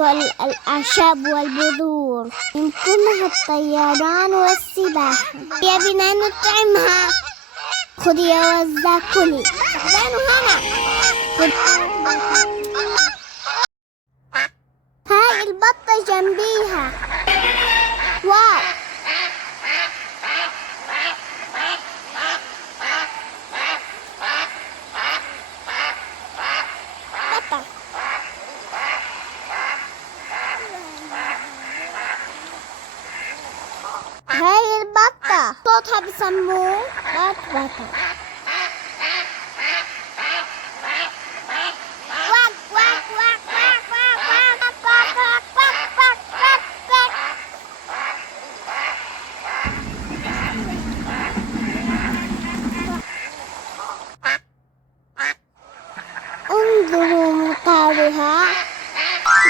تأكل الأعشاب والبذور، يمكنها الطيران والسباحة. يا بنا نطعمها. خذي يا وزة كلي. تعبان هنا. هاي البطة جنبيها. واو. بطة. هاي البطة صوتها بسموه بطة. انظروا مطارها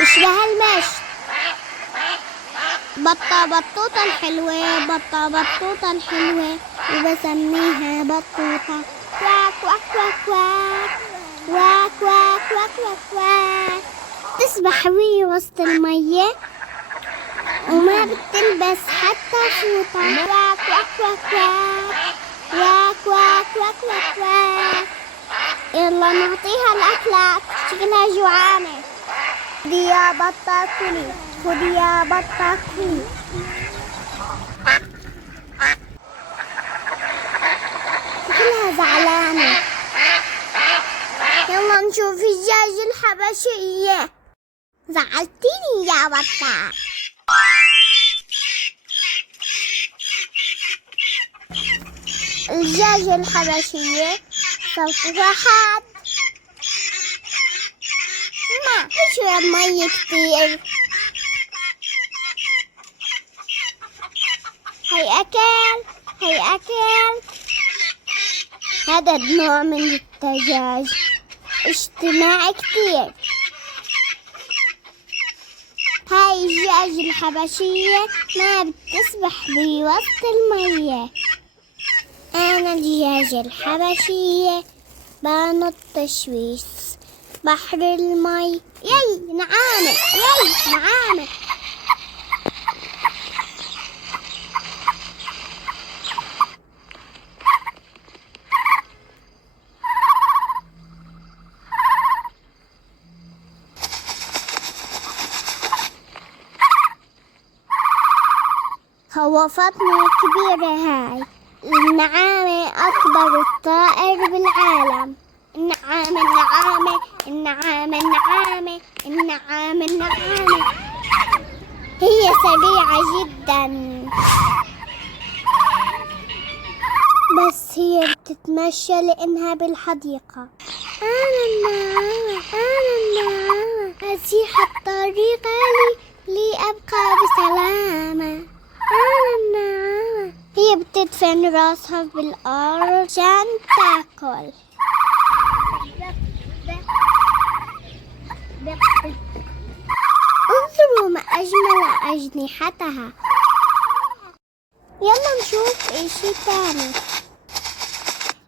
بشبه المشط. بطة بطوطة الحلوة، بطة بطوطة الحلوة، وبسميها بطوطة. كواك كواك كواك كواك كواك كواك كواك كواك. تسبح وهي وسط المية وما بتلبس حتى فوطة. كواك كواك كواك كواك كواك كواك كواك كواك. يلا نعطيها الأكلات، شكلها جوعانة. خذي يا بطة كلي، خذي يا بطة كلي. شكلها زعلانة. يلا نشوف الدجاج الحبشية. زعلتيني يا بطة. الدجاج الحبشية صوتها حاد. ما تشرب مي كتير. هي أكل. هذا النوع من الدجاج اجتماعي كتير. هاي الدجاج الحبشية ما بتسبح بوسط المية. أنا الدجاج الحبشية بنط تشويش بحر المي. ياي نعامة. خوفتني كبيرة هاي. النعامة أكبر طائر بالعالم. النعامة. هي سريعة جدا، بس هي بتتمشى لأنها بالحديقة. أنا النعامة. أسيح الطريق لي أبقى بسلامة. أنا النعامة. هي بتدفن راسها بالأرض عشان تاكل. انظروا ما أجمل أجنحتها. يلا نشوف إشي تاني.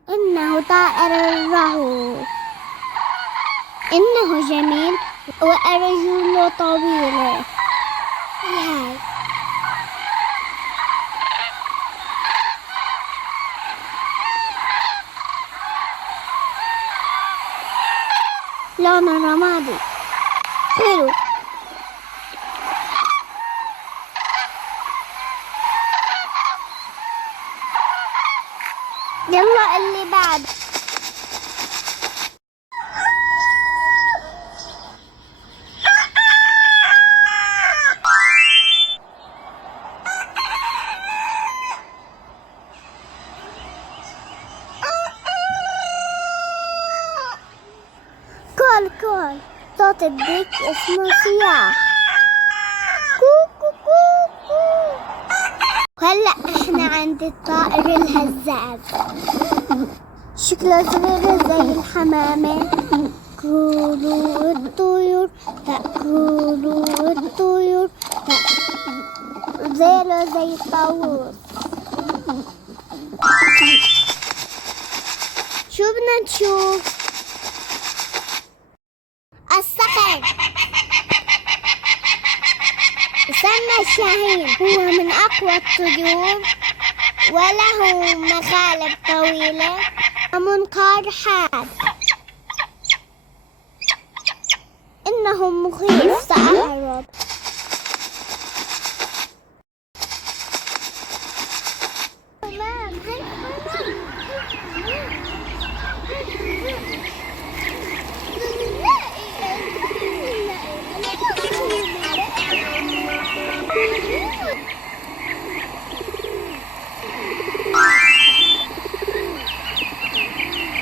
إنه طائر الرهو. إنه جميل وأرجله طويلة. هاي لونه رمادي حلو. يلا اللي بعد. كول صوت الديك اسمه صياح. كو. هلا احنا عند الطائر الهزاز. شكله صغير زي الحمامة. كلوا الطيور تأكلوا الطيور. ذيله زي الطاووس. شو بدنا نشوف؟ الصقر. سمى الشاهين هو من أقوى الطيور وله مخالب طويلة ومنقار حاد. إنه مخيف سأهرب.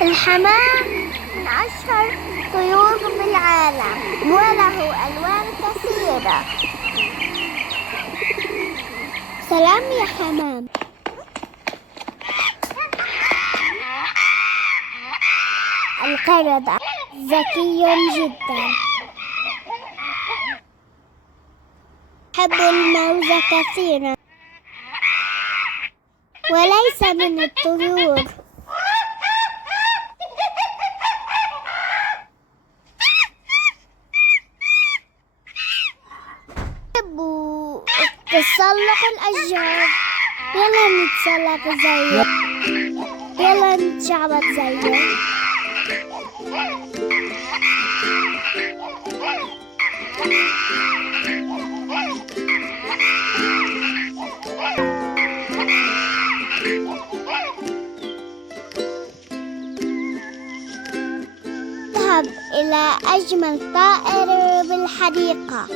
الحمام من أشهر الطيور بالعالم وله ألوان كثيرة. سلام يا حمام. القرد ذكي جدا، يحب الموز كثيرا وليس من الطيور. تسلق الأشجار. يلا نتسلق زيه، يلا نتشعبط زيه. اذهب إلى أجمل طائر بالحديقة.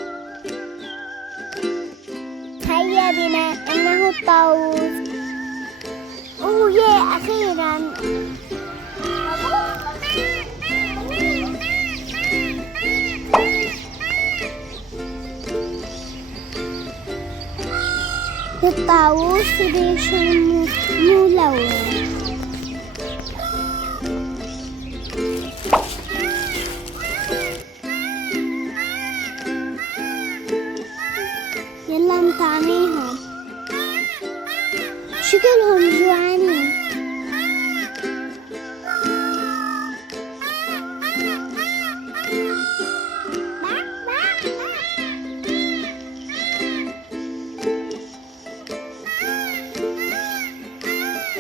هيا بنا، إنه الطاووس. يا أخيرا. الطاووس ريش ملون. يلا نطعميهم، شكلهم جوعانين.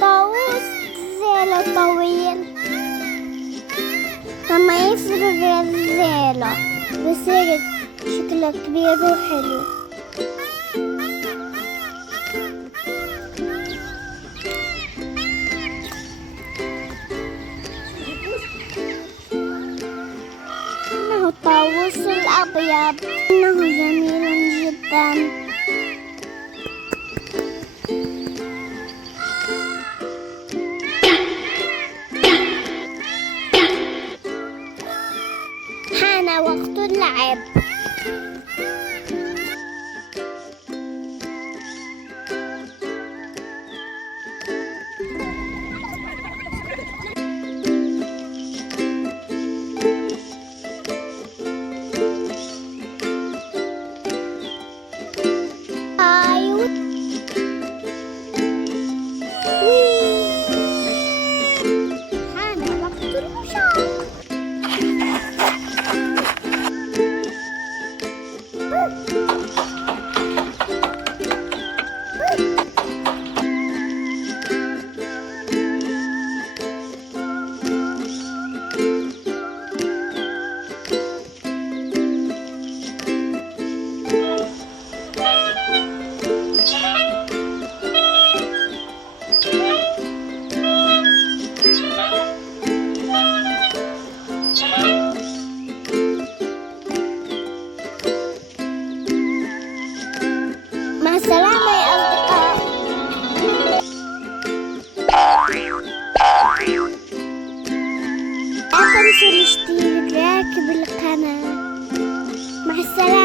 طاووس ذيله طويل، لما يفرغ ذيله بصير شكله كبير وحلو. إنه الطاووس الأبيض، إنه جميل جدا. حان وقت اللعب. مع السلامة يا أصدقاء. لا تنسوا الاشتراك بالقناة. مع السلامة.